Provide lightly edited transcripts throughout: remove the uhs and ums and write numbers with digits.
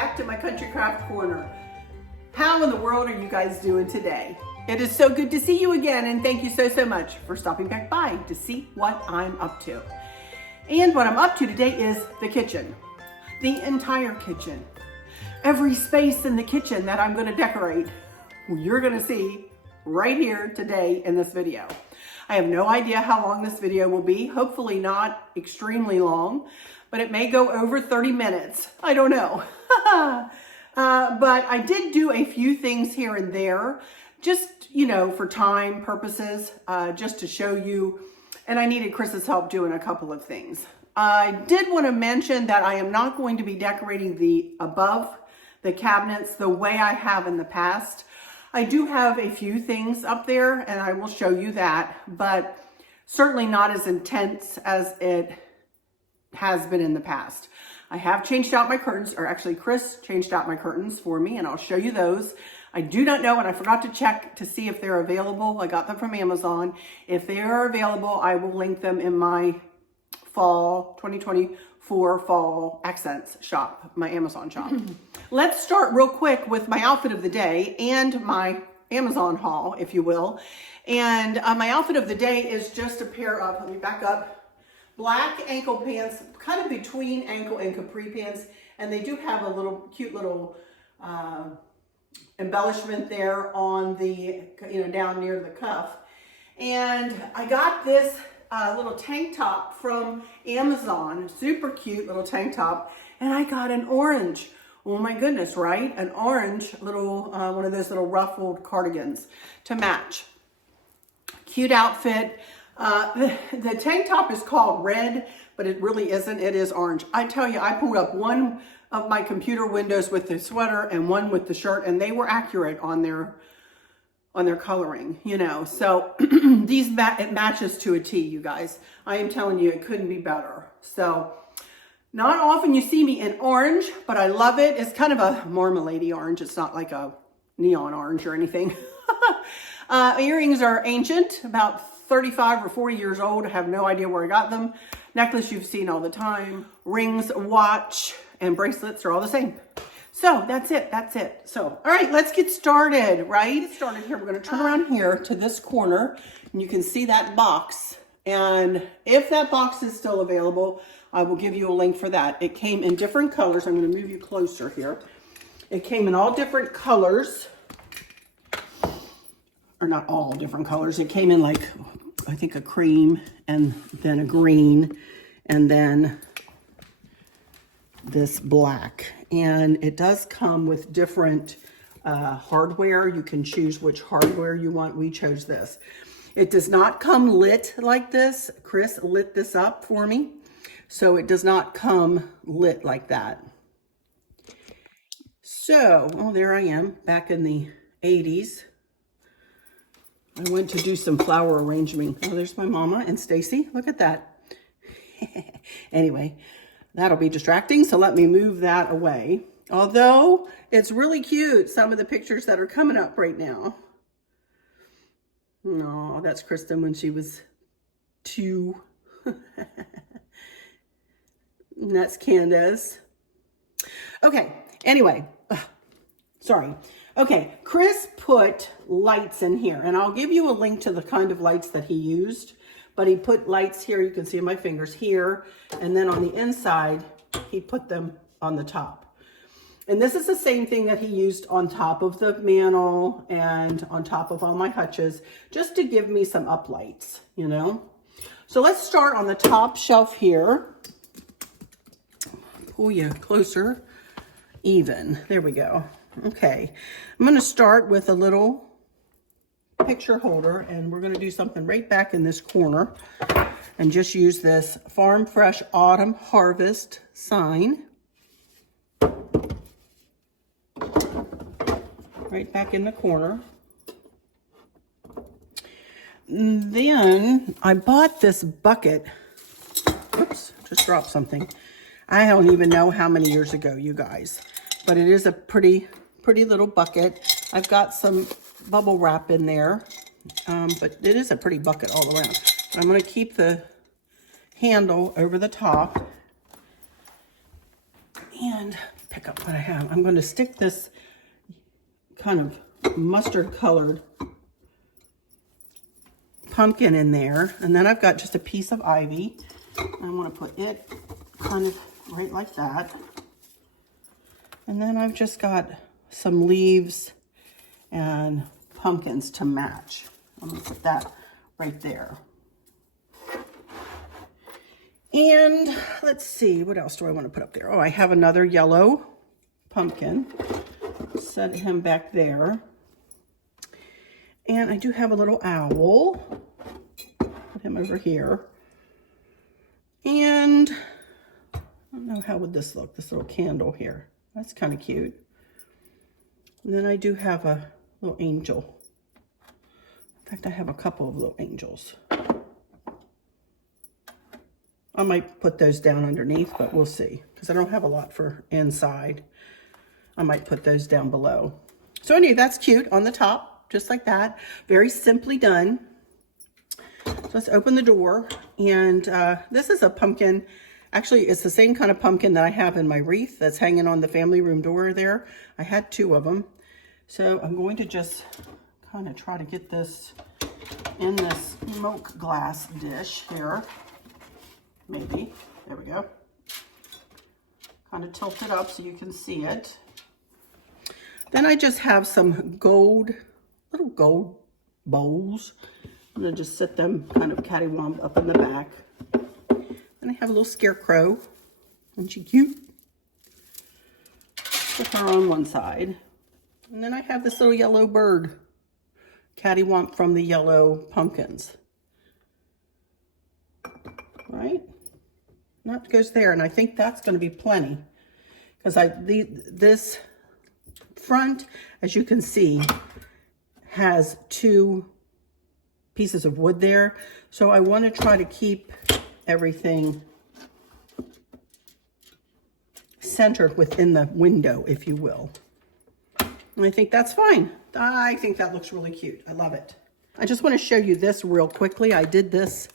back to my Country Craft Corner. How in the world are you guys doing today? It is so good to see you again, and thank you so much for stopping back by to see what I'm up to. And what I'm up to today is the kitchen. The entire kitchen. Every space in the kitchen that I'm gonna decorate, you're gonna see right here today in this video. I have no idea how long this video will be. Hopefully not extremely long, but it may go over 30 minutes. I don't know. But I did do a few things here and there, just, you know, for time purposes, just to show you. And I needed Chris's help doing a couple of things. I did want to mention that I am not going to be decorating the above the cabinets the way I have in the past. I do have a few things up there and I will show you that, but certainly not as intense as it has been in the past. I have changed out my curtains, or actually Chris changed out my curtains for me, and I'll show you those. I do not know, and I forgot to check to see if they're available. I got them from Amazon. If they are available, I will link them in my fall 2024 fall accents shop, my Amazon shop. Let's start real quick with my outfit of the day and my Amazon haul, if you will. And my outfit of the day is just a pair of, let me back up, black ankle pants, kind of between ankle and capri pants. And they do have a little cute little embellishment there on the, you know, down near the cuff. And I got this little tank top from Amazon, super cute little tank top. And I got an orange. Oh my goodness, right? An orange little, one of those little ruffled cardigans to match. Cute outfit. The tank top is called red, but it really isn't. It is orange. I tell you, I pulled up one of my computer windows with the sweater and one with the shirt, and they were accurate on their coloring, you know. So it matches to a T, you guys. I am telling you, it couldn't be better. So not often you see me in orange, but I love it. It's kind of a marmalade-y orange. It's not like a neon orange or anything. Earrings are ancient, about 35 or 40 years old. I have no idea where I got them. Necklace you've seen all the time. Rings, watch, and bracelets are all the same. So that's it, that's it. So, all right, let's get started, right? Get started here. We're gonna turn around here to this corner, and you can see that box. And if that box is still available, I will give you a link for that. It came in different colors. I'm gonna move you closer here. It came in all different colors. Or not all different colors. It came in like, I think a cream, and then a green, and then this black. And it does come with different hardware. You can choose which hardware you want. We chose this. It does not come lit like this. Chris lit this up for me. So it does not come lit like that. So, oh, there I am back in the 80s. I went to do some flower arranging. Oh, there's my mama and Stacy. Look at that. Anyway, that'll be distracting, so let me move that away. Although, it's really cute, some of the pictures that are coming up right now. Oh, that's Kristen when she was 2. And that's Candace. Okay, anyway. Sorry. Okay, Chris put lights in here, and I'll give you a link to the kind of lights that he used, but he put lights here, you can see my fingers here, and then on the inside, he put them on the top. And this is the same thing that he used on top of the mantle and on top of all my hutches, just to give me some uplights, you know? So let's start on the top shelf here. Pull you closer, even, there we go. Okay, I'm going to start with a little picture holder, and we're going to do something right back in this corner and just use this Farm Fresh Autumn Harvest sign right back in the corner. And then I bought this bucket. Oops, just dropped something. I don't even know how many years ago, you guys, but it is a pretty little bucket. I've got some bubble wrap in there, but it is a pretty bucket all around. I'm going to keep the handle over the top, and pick up what I have. I'm going to stick this kind of mustard colored pumpkin in there, and then I've got just a piece of ivy. I want to put it kind of right like that. And then I've just got some leaves and pumpkins to match. I'm going to put that right there. And let's see, what else do I want to put up there? Oh, I have another yellow pumpkin. Set him back there. And I do have a little owl. Put him over here. And I don't know, how would this look? This little candle here. That's kind of cute. And then I do have a little angel. In fact, I have a couple of little angels. I might put those down underneath, but we'll see, because I don't have a lot for inside. I might put those down below. So anyway, that's cute on the top, just like that. Very simply done. So let's open the door. And this is a pumpkin. Actually, it's the same kind of pumpkin that I have in my wreath that's hanging on the family room door there. I had 2 of them. So I'm going to just kind of try to get this in this smoke glass dish here. Maybe. There we go. Kind of tilt it up so you can see it. Then I just have some little gold bowls. I'm going to just set them kind of cattywomp up in the back. Then I have a little scarecrow. Isn't she cute? Put her on one side. And then I have this little yellow bird. Cattywomp from the yellow pumpkins. Right? That goes there, and I think that's going to be plenty, because this front, as you can see, has 2 pieces of wood there, so I want to try to keep everything centered within the window, if you will. And I think that's fine. I think that looks really cute. I love it. I just want to show you this real quickly. I did this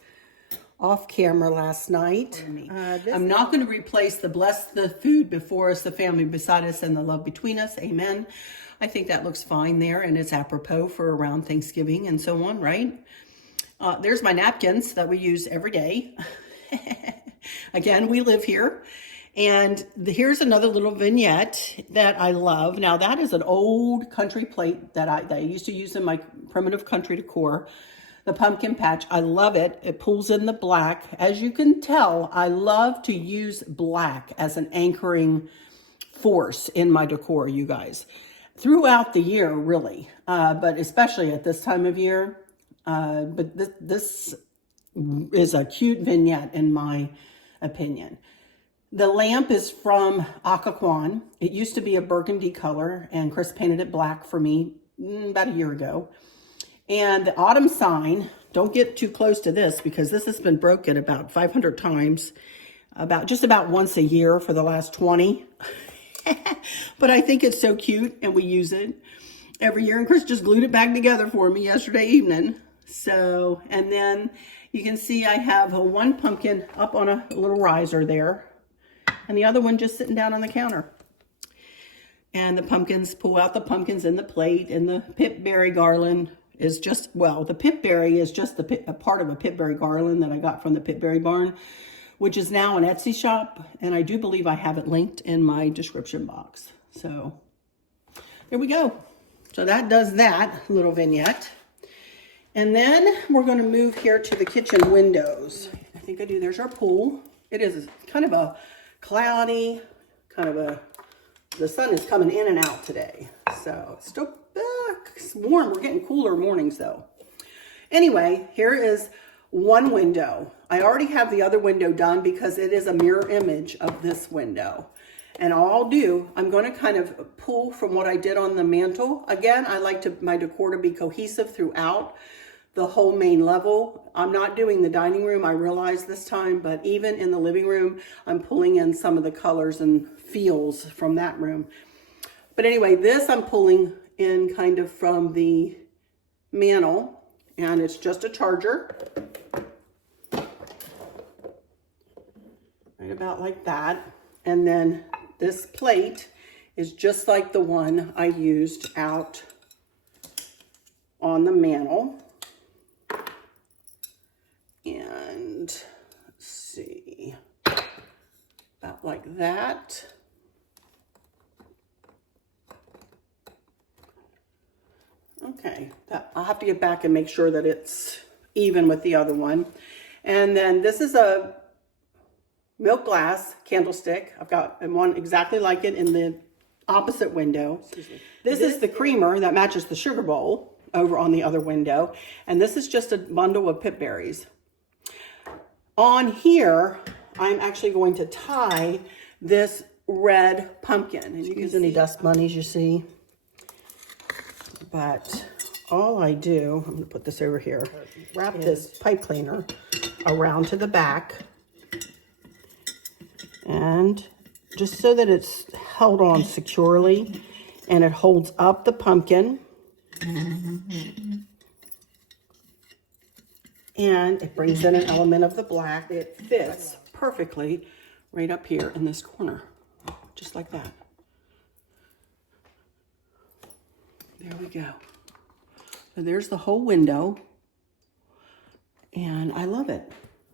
off camera last night. I'm not going to replace the bless the food before us, the family beside us, and the love between us. Amen. I think that looks fine there, and it's apropos for around Thanksgiving and so on, right? There's my napkins that we use every day. Again, we live here. And here's another little vignette that I love. Now, that is an old country plate that I used to use in my primitive country decor. The pumpkin patch, I love it. It pulls in the black. As you can tell, I love to use black as an anchoring force in my decor, you guys. Throughout the year, really, but especially at this time of year. But this is a cute vignette in my opinion. The lamp is from Occoquan. It used to be a burgundy color, and Chris painted it black for me about a year ago. And the autumn sign, don't get too close to this because this has been broken about 500 times, just about once a year for the last 20. But I think it's so cute, and we use it every year. And Chris just glued it back together for me yesterday evening. So, and then you can see I have one pumpkin up on a little riser there, and the other one just sitting down on the counter. And the pumpkins, pull out the pumpkins in the plate, and the pipberry garland is just, well, the pipberry is just a part of a pipberry garland that I got from the Pipberry Barn, which is now an Etsy shop, and I do believe I have it linked in my description box. So there we go. So that does that little vignette. And then we're going to move here to the kitchen windows. I think I do. There's our pool. It is kind of a cloudy, the sun is coming in and out today. So it's still it's warm. We're getting cooler mornings though. Anyway, here is one window. I already have the other window done because it is a mirror image of this window. And all I'll do, I'm going to kind of pull from what I did on the mantle. Again, I like my decor to be cohesive throughout the whole main level. I'm not doing the dining room, I realize this time, but even in the living room, I'm pulling in some of the colors and feels from that room. But anyway, this I'm pulling in kind of from the mantle, and it's just a charger. Right about like that. And then this plate is just like the one I used out on the mantle. And let's see, about like that. Okay, I'll have to get back and make sure that it's even with the other one. And then this is a milk glass candlestick. I've got one exactly like it in the opposite window. This is the creamer that matches the sugar bowl over on the other window. And this is just a bundle of pip berries. On here, I'm actually going to tie this red pumpkin. And you can see any dust bunnies you see. But all I do, I'm gonna put this over here, wrap this pipe cleaner around to the back, and just so that it's held on securely and it holds up the pumpkin. And it brings in an element of the black. It fits perfectly right up here in this corner, just like that. There we go. So there's the whole window. And I love it.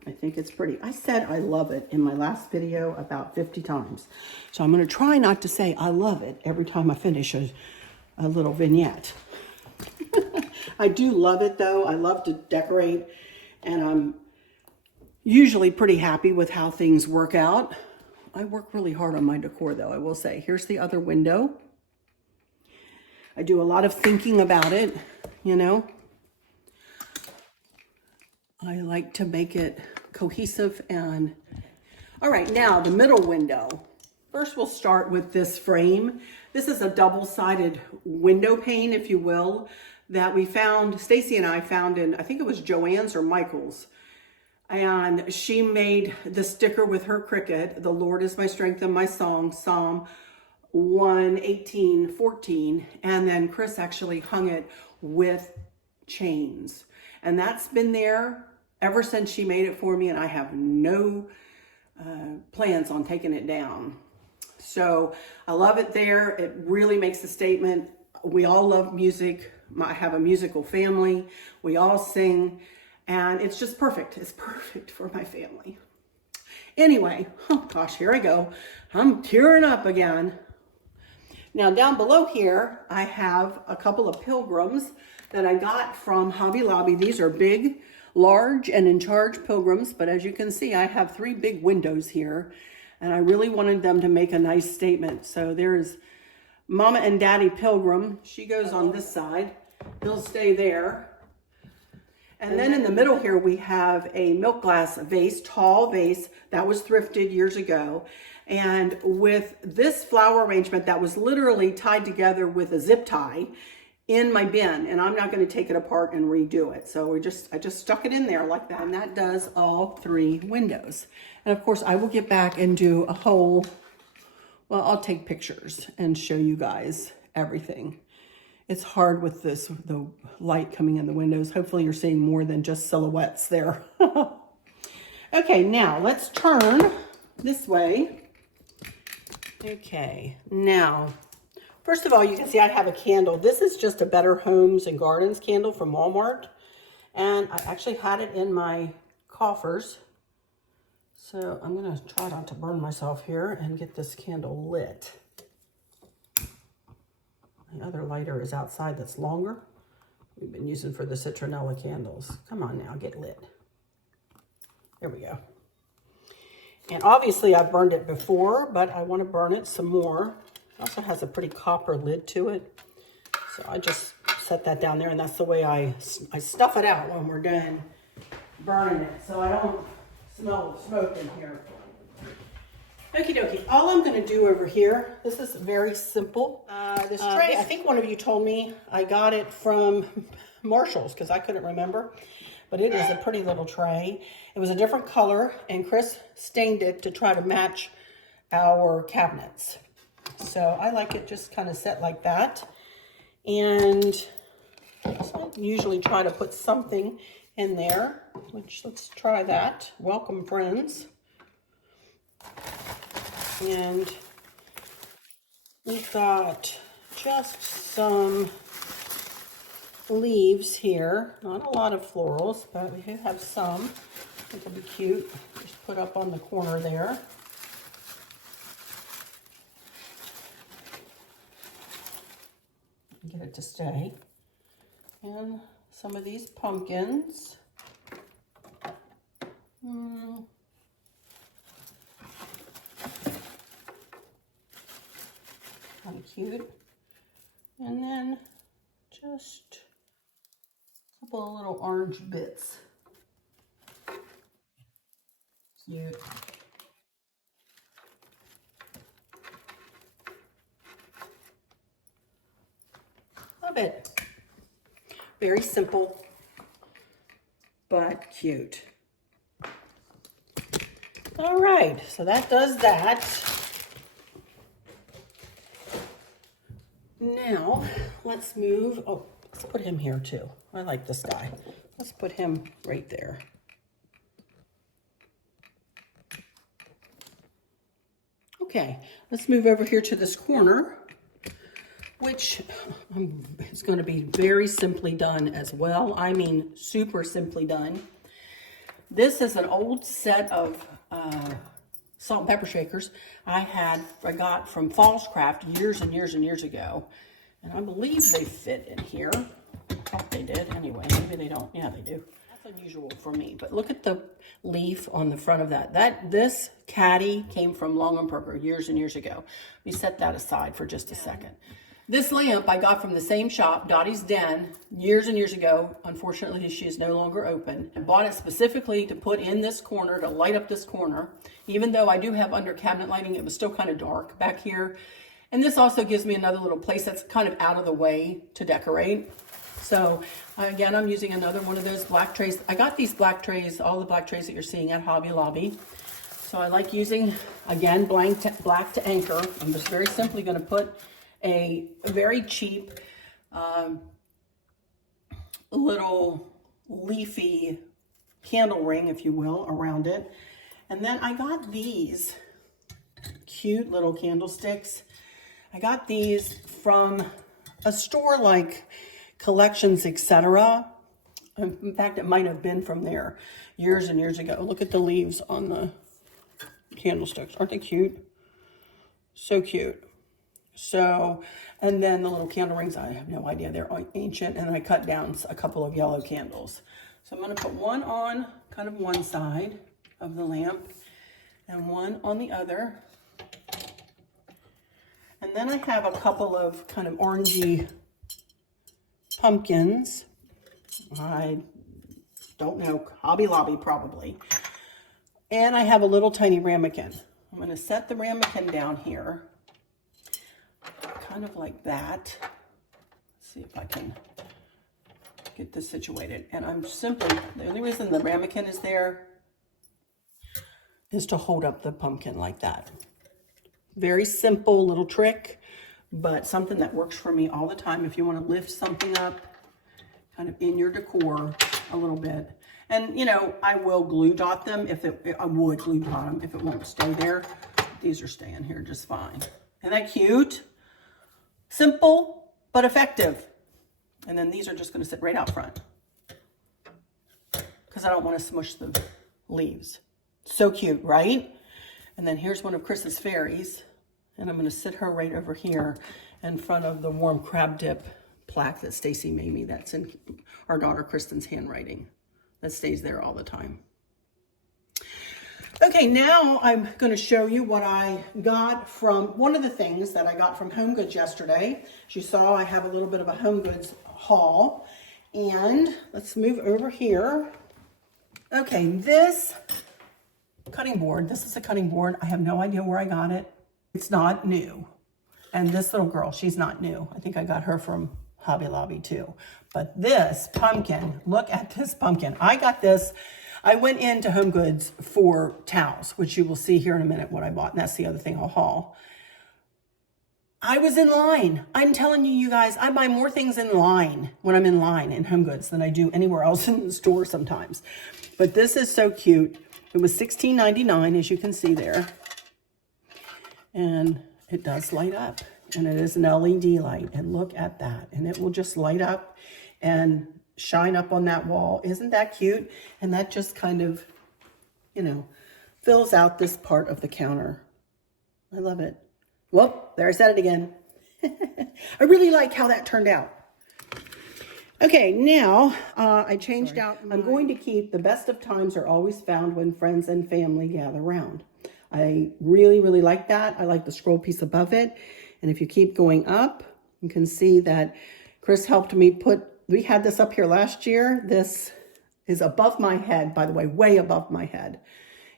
I think it's pretty. I said I love it in my last video about 50 times. So I'm going to try not to say I love it every time I finish a little vignette. I do love it though. I love to decorate. And I'm usually pretty happy with how things work out. I work really hard on my decor though, I will say. Here's the other window. I do a lot of thinking about it, you know. I like to make it cohesive. And all right, now the middle window. First we'll start with this frame. This is a double-sided window pane, if you will, that we found, Stacy and I found in, I think it was Joann's or Michael's. And she made the sticker with her Cricut, "The Lord is my strength and my song," Psalm 1:18-14, and then Chris actually hung it with chains. And that's been there ever since she made it for me, and I have no plans on taking it down. So I love it there. It really makes a statement. We all love music. I have a musical family. We all sing, and it's just perfect. It's perfect for my family. Anyway, oh gosh, here I go. I'm tearing up again. Now down below here, I have a couple of pilgrims that I got from Hobby Lobby. These are big, large, and in charge pilgrims, but as you can see, I have 3 big windows here, and I really wanted them to make a nice statement. So there's Mama and Daddy Pilgrim. She goes on this side. He'll stay there. And then in the middle here, we have a milk glass vase, tall vase, that was thrifted years ago. And with this flower arrangement that was literally tied together with a zip tie in my bin, and I'm not going to take it apart and redo it. So I just stuck it in there like that. And that does all 3 windows. And of course, I will get back and do a whole, well, I'll take pictures and show you guys everything. It's hard with the light coming in the windows. Hopefully you're seeing more than just silhouettes there. Okay, now let's turn this way. Okay, now, first of all, you can see I have a candle. This is just a Better Homes and Gardens candle from Walmart. And I actually had it in my coffers. So I'm gonna try not to burn myself here and get this candle lit. The other lighter is outside that's longer. We've been using for the citronella candles. Come on now, get lit. There we go. And obviously I've burned it before, but I want to burn it some more. It also has a pretty copper lid to it. So I just set that down there, and that's the way I stuff it out when we're done burning it, so I don't smell smoke in here. Okie dokie, all I'm going to do over here, this is very simple. This tray, I think one of you told me I got it from Marshall's because I couldn't remember. But it is a pretty little tray. It was a different color, and Chris stained it to try to match our cabinets. So I like it just kind of set like that. And I usually try to put something in there, which let's try that. Welcome, friends. And We've got just some leaves here. Not a lot of florals, but we do have some. I think it'll be cute. Just put up on the corner there. Get it to stay. And some of these pumpkins. Kind of cute. And then just a couple of little orange bits. Cute. Love it. Very simple, but cute. All right, so that does that. Now, let's move, oh, let's put him here too. I like this guy. Let's put him right there. Okay, let's move over here to this corner, which is going to be very simply done as well. I mean, super simply done. This is an old set of salt and pepper shakers I got from Falls Craft years and years and years ago. And I believe they fit in here. I thought they did anyway. Maybe they don't. Yeah, they do. That's unusual for me. But look at the leaf on the front of that. This caddy came from Long & Parker years and years ago. We set that aside for just a second. This lamp I got from the same shop, Dottie's Den, years and years ago. Unfortunately, she is no longer open. I bought it specifically to put in this corner, to light up this corner. Even though I do have under cabinet lighting, it was still kind of dark back here. And this also gives me another little place that's kind of out of the way to decorate. So again, I'm using another one of those black trays. I got these black trays, all the black trays that you're seeing at Hobby Lobby. So I like using, again, black to anchor. I'm just very simply going to put a very cheap little leafy candle ring, if you will, around it. And then I got these cute little candlesticks. I got these from a store like Collections, etc. In fact, it might have been from there years and years ago. Look at the leaves on the candlesticks. Aren't they cute? So cute. So, and then the little candle rings, I have no idea. They're ancient, and I cut down a couple of yellow candles. So I'm going to put one on kind of one side of the lamp and one on the other. And then I have a couple of kind of orangey pumpkins. I don't know, Hobby Lobby probably. And I have a little tiny ramekin. I'm going to set the ramekin down here, kind of like that. Let's see if I can get this situated. And I'm simply, the only reason the ramekin is there is to hold up the pumpkin like that. Very simple little trick, but something that works for me all the time if you want to lift something up kind of in your decor a little bit. And you know, I will glue dot them I would glue dot them if it won't stay there. These are staying here just fine. Isn't that cute? Simple, but effective. And then these are just going to sit right out front because I don't want to smush the leaves. So cute, right? And then here's one of Chris's fairies, and I'm going to sit her right over here in front of the warm crab dip plaque that Stacy made me. That's in our daughter Kristen's handwriting. That stays there all the time. Okay, now I'm going to show you what I got from one of the things that I got from Home Goods yesterday. As you saw, I have a little bit of a Home Goods haul. And let's move over here. Okay, this cutting board, this is a cutting board. I have no idea where I got it. It's not new. And this little girl, she's not new. I think I got her from Hobby Lobby too. But this pumpkin, look at this pumpkin. I got this. I went into Home Goods for towels, which you will see here in a minute what I bought. And that's the other thing I'll haul. I was in line. I'm telling you, you guys, I buy more things in line when I'm in line in Home Goods than I do anywhere else in the store sometimes. But this is so cute. It was $16.99, as you can see there. And it does light up. and it is an LED light, and look at that, and it will just light up and shine up on that wall. Isn't that cute? And that just kind of, you know, fills out this part of the counter. I love it. Well, there, I said it again. I really like how that turned out. Okay, now I changed out. I'm going to keep the best of times are always found when friends and family gather around. I really, really like that. I like the scroll piece above it. And if you keep going up, you can see that Chris helped me put, we had this up here last year. This is above my head, by the way, way above my head.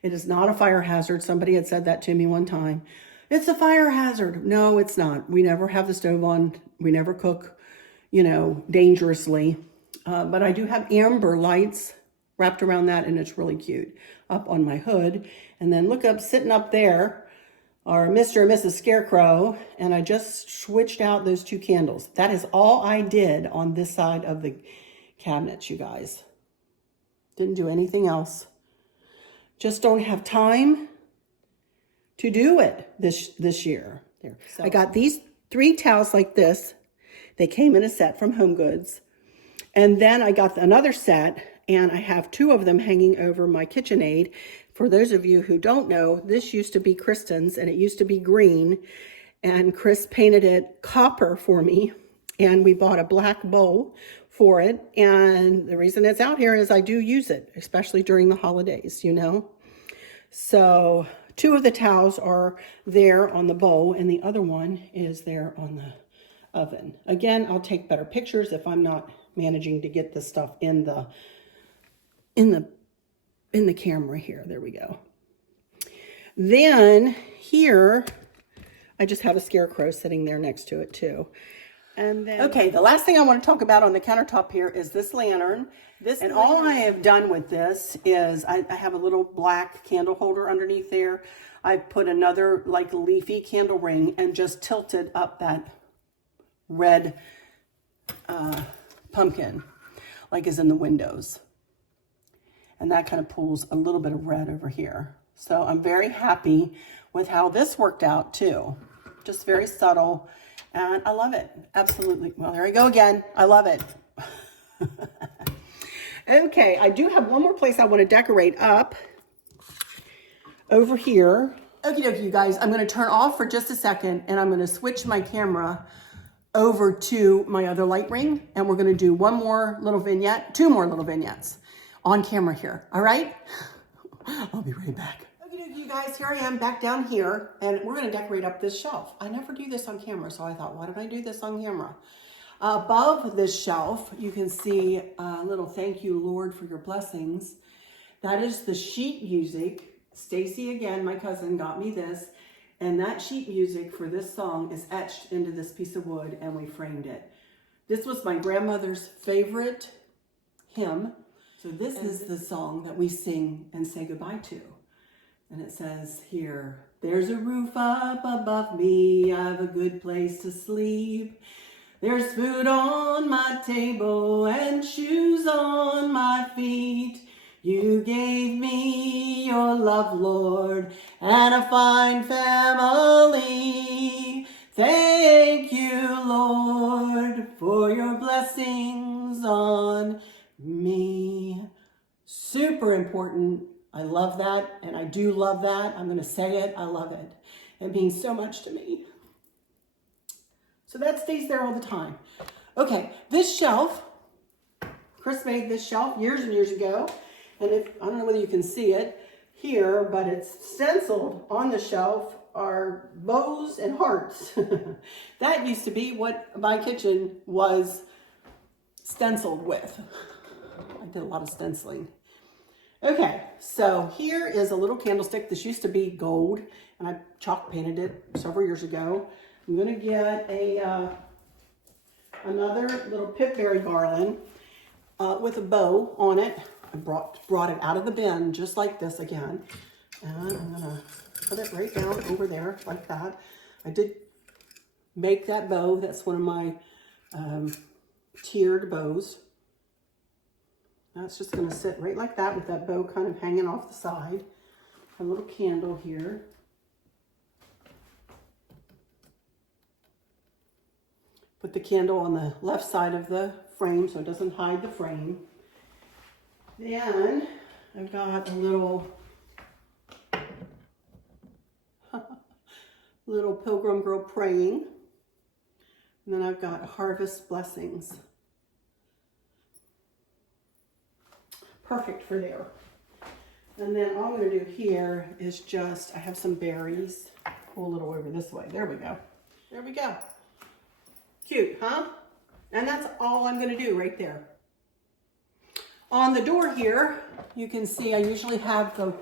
It is not a fire hazard. Somebody had said that to me one time. It's a fire hazard. No, it's not. We never have the stove on. We never cook, you know, dangerously. But I do have amber lights wrapped around that, and it's really cute up on my hood. And then look up, sitting up there are Mr. and Mrs. Scarecrow, and I just switched out those two candles. That is all I did on this side of the cabinets, you guys. Didn't do anything else. Just don't have time to do it this year. There. So I got these 3 towels like this. They came in a set from Home Goods. And then I got another set, and I have 2 of them hanging over my KitchenAid. For those of you who don't know, this used to be Kristen's, and it used to be green. And Chris painted it copper for me, and we bought a black bowl for it. And the reason it's out here is I do use it, especially during the holidays, you know. So 2 of the towels are there on the bowl, and the other one is there on the oven. Again, I'll take better pictures if I'm not managing to get the stuff in the camera here. There we go. Then here, I just have a scarecrow sitting there next to it too. And then, okay, the last thing I want to talk about on the countertop here is this lantern. All I have done with this is I have a little black candle holder underneath there. I put another like leafy candle ring and just tilted up that red pumpkin like is in the windows. And that kind of pulls a little bit of red over here. So I'm very happy with how this worked out too. Just very subtle. And I love it. Absolutely. Well, there we go again. I love it. Okay, I do have one more place I want to decorate up. Over here. Okie dokie, you guys. I'm going to turn off for just a second, and I'm going to switch my camera over to my other light ring. And we're going to do 2 more little vignettes on camera here. All right? I'll be right back. You guys, here I am back down here, and we're going to decorate up this shelf. I never do this on camera, so I thought, why don't I do this on camera? Above this shelf, you can see a little thank you, Lord, for your blessings. That is the sheet music. Stacy, again, my cousin, got me this, and that sheet music for this song is etched into this piece of wood, and we framed it. This was my grandmother's favorite hymn. So this is the song that we sing and say goodbye to. And it says here, there's a roof up above me, I have a good place to sleep. There's food on my table and shoes on my feet. You gave me your love, Lord, and a fine family. Thank you, Lord, for your blessings on me. Super important. I love that, and I do love that. I'm going to say it. I love it. It means so much to me. So that stays there all the time. Okay, this shelf, Chris made this shelf years and years ago, and I don't know whether you can see it here, but it's stenciled on the shelf are bows and hearts. That used to be what my kitchen was stenciled with. I did a lot of stenciling. Okay, so here is a little candlestick. This used to be gold, and I chalk painted it several years ago. I'm going to get another little pipberry garland with a bow on it. I brought it out of the bin just like this again. And I'm going to put it right down over there like that. I did make that bow. That's one of my tiered bows. That's just going to sit right like that with that bow kind of hanging off the side. A little candle here. Put the candle on the left side of the frame so it doesn't hide the frame. Then I've got a little pilgrim girl praying. And then I've got harvest blessings. Perfect for there. And then all I'm going to do here is just, I have some berries. Pull a little over this way. There we go. There we go. Cute, huh? And that's all I'm going to do right there. On the door here, you can see I usually have the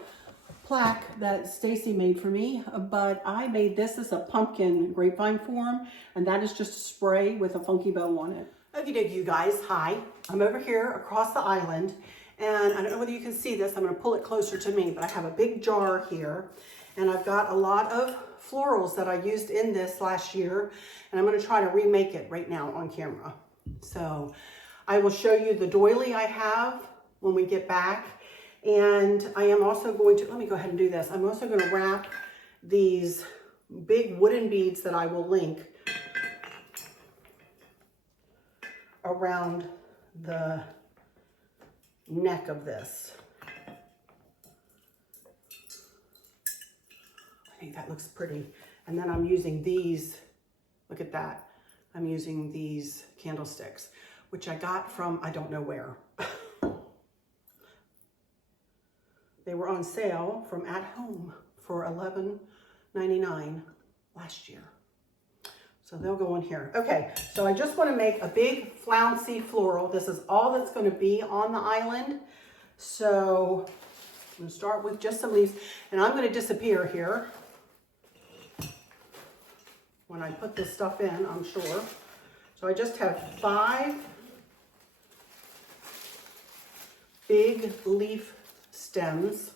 plaque that Stacy made for me, but I made this as a pumpkin grapevine form, and that is just a spray with a funky bow on it. Okie dokie, you guys, hi. I'm over here across the island, and I don't know whether you can see this. I'm going to pull it closer to me, but I have a big jar here, and I've got a lot of florals that I used in this last year, and I'm going to try to remake it right now on camera. So I will show you the doily I have when we get back. And I am also going to, let me go ahead and do this. I'm also going to wrap these big wooden beads that I will link around the neck of this. I think that looks pretty. And then I'm using these, look at that. I'm using these candlesticks, which I got from, I don't know where. They were on sale from At Home for $11.99 last year. So they'll go in here. Okay, so I just want to make a big flouncy floral. This is all that's going to be on the island. So I'm going to start with just some leaves. And I'm going to disappear here when I put this stuff in, I'm sure. So I just have 5 big leaf stems.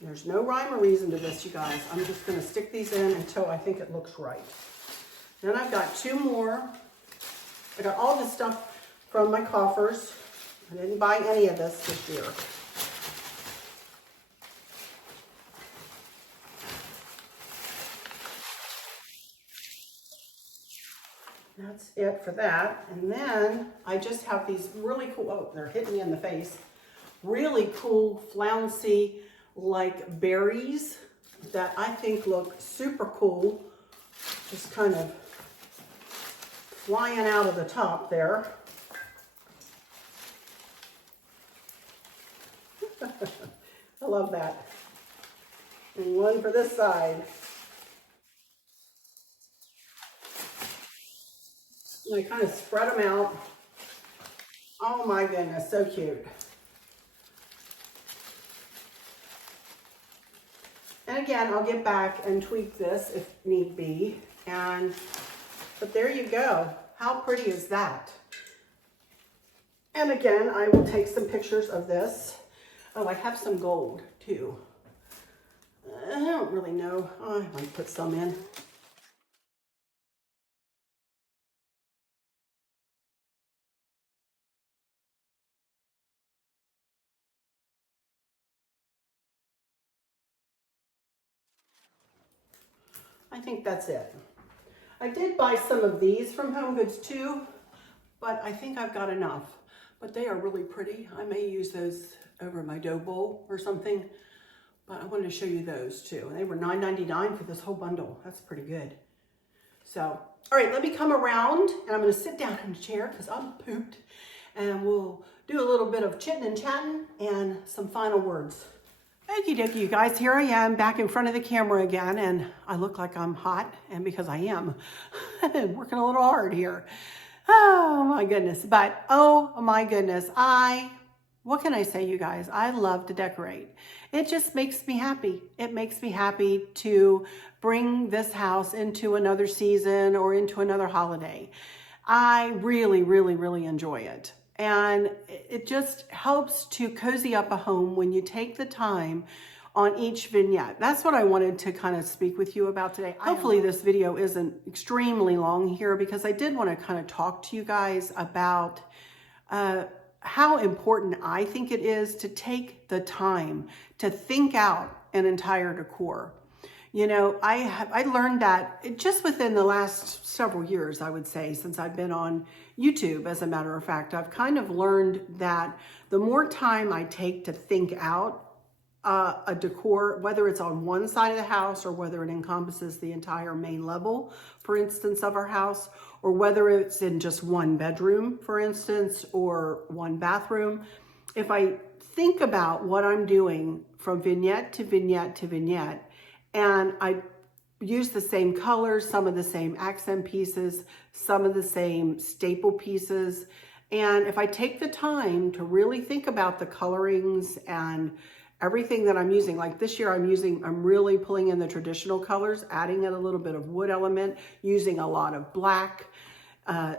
There's no rhyme or reason to this, you guys. I'm just going to stick these in until I think it looks right. Then I've got 2 more. I got all this stuff from my coffers. I didn't buy any of this year. That's it for that. And then I just have these really cool, oh, they're hitting me in the face, really cool flouncy like berries that I think look super cool. Just kind of flying out of the top there. I love that. And one for this side. And I kind of spread them out. Oh my goodness, so cute. And again, I'll get back and tweak this if need be. But there you go. How pretty is that? And again, I will take some pictures of this. Oh, I have some gold too. I don't really know. Oh, I might put some in. I think that's it. I did buy some of these from Home Goods too, but I think I've got enough. But they are really pretty. I may use those over my dough bowl or something, but I wanted to show you those too. And they were $9.99 for this whole bundle. That's pretty good. So, all right, let me come around and I'm gonna sit down in a chair because I'm pooped, and we'll do a little bit of chitting and chatting and some final words. Okie dokie, you guys, here I am back in front of the camera again, and I look like I'm hot, and because I am, working a little hard here. Oh my goodness, but oh my goodness, what can I say, you guys? I love to decorate. It just makes me happy. It makes me happy to bring this house into another season or into another holiday. I really, really, really enjoy it. And it just helps to cozy up a home when you take the time on each vignette. That's what I wanted to kind of speak with you about today. Hopefully this video isn't extremely long here, because I did want to kind of talk to you guys about how important I think it is to take the time to think out an entire decor. You know, I learned that just within the last several years, I would say, since I've been on YouTube, as a matter of fact. I've kind of learned that the more time I take to think out a decor, whether it's on one side of the house or whether it encompasses the entire main level, for instance, of our house, or whether it's in just one bedroom, for instance, or one bathroom, if I think about what I'm doing from vignette to vignette to vignette, and I use the same colors, some of the same accent pieces, some of the same staple pieces. And if I take the time to really think about the colorings and everything that I'm using, like this year I'm really pulling in the traditional colors, adding in a little bit of wood element, using a lot of black,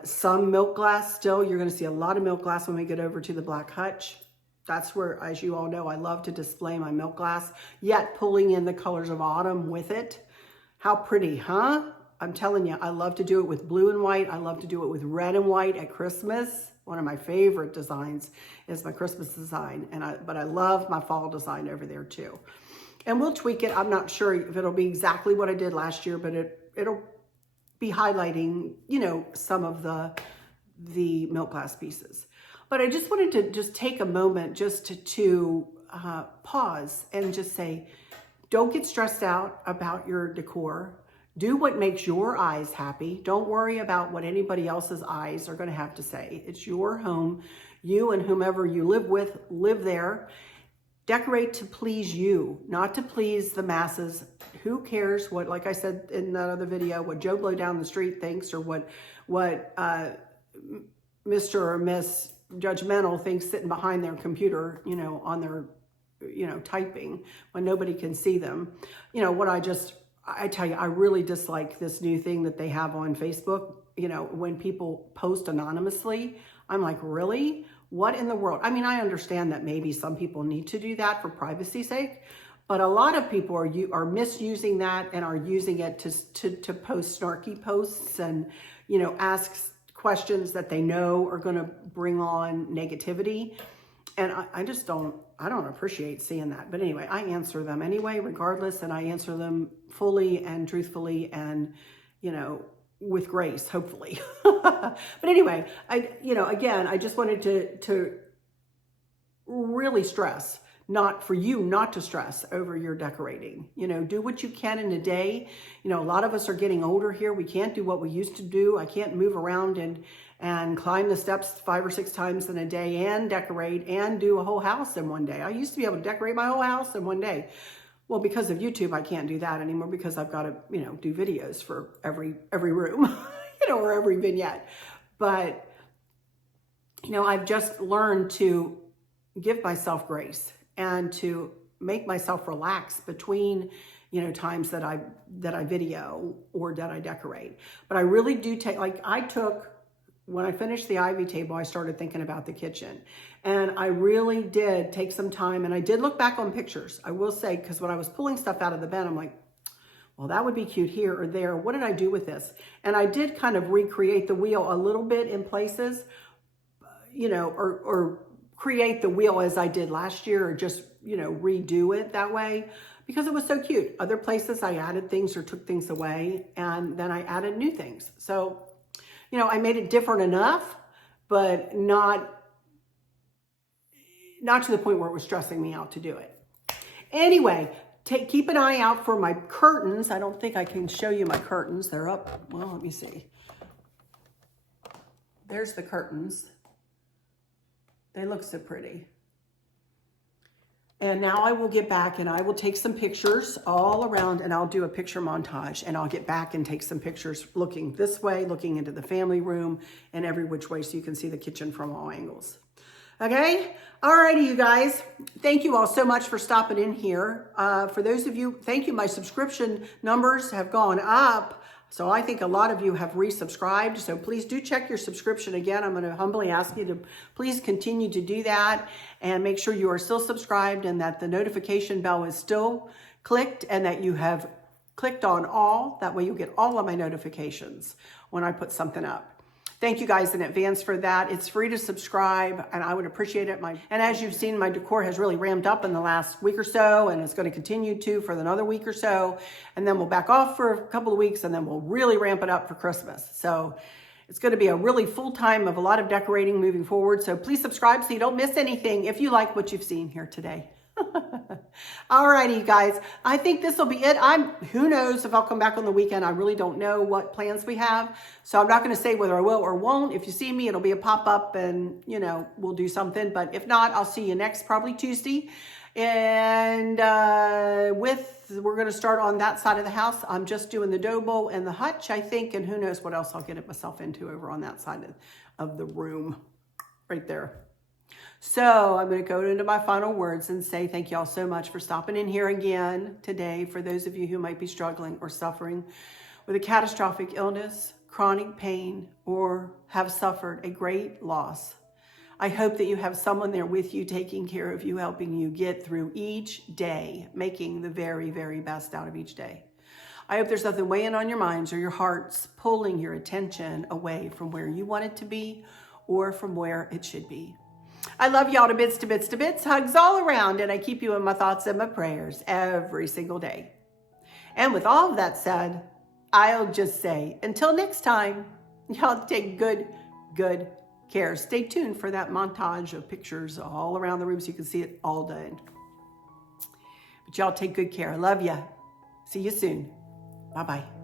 some milk glass still. You're gonna see a lot of milk glass when we get over to the black hutch. That's where, as you all know, I love to display my milk glass, yet pulling in the colors of autumn with it. How pretty, huh? I'm telling you, I love to do it with blue and white. I love to do it with red and white at Christmas. One of my favorite designs is my Christmas design, but I love my fall design over there too. And we'll tweak it. I'm not sure if it'll be exactly what I did last year, but it'll be highlighting, you know, some of the milk glass pieces. But I just wanted to just take a moment just to pause and just say, don't get stressed out about your decor. Do what makes your eyes happy. Don't worry about what anybody else's eyes are going to have to say. It's your home. You and whomever you live with, live there. Decorate to please you, not to please the masses. Who cares what, like I said in that other video, what Joe Blow down the street thinks, or what Mr. or Miss Judgmental thinks sitting behind their computer, you know, on their, you know, typing when nobody can see them. You know, I tell you, I really dislike this new thing that they have on Facebook. You know, when people post anonymously, I'm like, really? What in the world? I mean, I understand that maybe some people need to do that for privacy's sake, but a lot of people are misusing that and are using it to post snarky posts and, you know, ask questions that they know are going to bring on negativity. And I don't appreciate seeing that. But anyway, I answer them anyway, regardless. And I answer them fully and truthfully and, you know, with grace, hopefully. But anyway, again, I just wanted to really stress, not for you not to stress over your decorating. You know, do what you can in a day. You know, a lot of us are getting older here. We can't do what we used to do. I can't move around and climb the steps 5 or 6 times in a day and decorate and do a whole house in one day. I used to be able to decorate my whole house in one day. Well, because of YouTube, I can't do that anymore because I've got to, you know, do videos for every room, you know, or every vignette. But, you know, I've just learned to give myself grace and to make myself relax between, you know, times that I video or that I decorate. But I really do take, when I finished the ivy table, I started thinking about the kitchen. And I really did take some time, and I did look back on pictures, I will say, because when I was pulling stuff out of the bin, I'm like, well, that would be cute here or there. What did I do with this? And I did kind of recreate the wheel a little bit in places, you know, or create the wheel as I did last year, or just, you know, redo it that way because it was so cute. Other places I added things or took things away, and then I added new things. So, you know, I made it different enough, but not to the point where it was stressing me out to do it. Anyway, keep an eye out for my curtains. I don't think I can show you my curtains. They're up. Well, let me see. There's the curtains. They look so pretty. And now I will get back and I will take some pictures all around, and I'll do a picture montage, and I'll get back and take some pictures looking this way, looking into the family room and every which way, so you can see the kitchen from all angles. Okay. Alrighty, you guys. Thank you all so much for stopping in here. For those of you, thank you. My subscription numbers have gone up. So I think a lot of you have resubscribed. So please do check your subscription again. I'm going to humbly ask you to please continue to do that and make sure you are still subscribed and that the notification bell is still clicked and that you have clicked on all. That way you get all of my notifications when I put something up. Thank you guys in advance for that. It's free to subscribe, and I would appreciate it. And as you've seen, my decor has really ramped up in the last week or so, and it's going to continue to for another week or so. And then we'll back off for a couple of weeks, and then we'll really ramp it up for Christmas. So it's going to be a really full time of a lot of decorating moving forward. So please subscribe so you don't miss anything if you like what you've seen here today. Alrighty, guys. I think this will be it. Who knows if I'll come back on the weekend. I really don't know what plans we have. So I'm not going to say whether I will or won't. If you see me, it'll be a pop-up and, you know, we'll do something. But if not, I'll see you next, probably Tuesday. And we're going to start on that side of the house. I'm just doing the dough bowl and the hutch, I think. And who knows what else I'll get myself into over on that side of the room right there. So I'm going to go into my final words and say thank you all so much for stopping in here again today. For those of you who might be struggling or suffering with a catastrophic illness, chronic pain, or have suffered a great loss, I hope that you have someone there with you, taking care of you, helping you get through each day, making the very, very best out of each day. I hope there's nothing weighing on your minds or your hearts, pulling your attention away from where you want it to be or from where it should be. I love y'all to bits, to bits, to bits. Hugs all around, and I keep you in my thoughts and my prayers every single day. And with all of that said, I'll just say, until next time, y'all take good care. Stay tuned for that montage of pictures all around the room so you can see it all done. But y'all take good care. I love ya. See you soon. Bye-bye.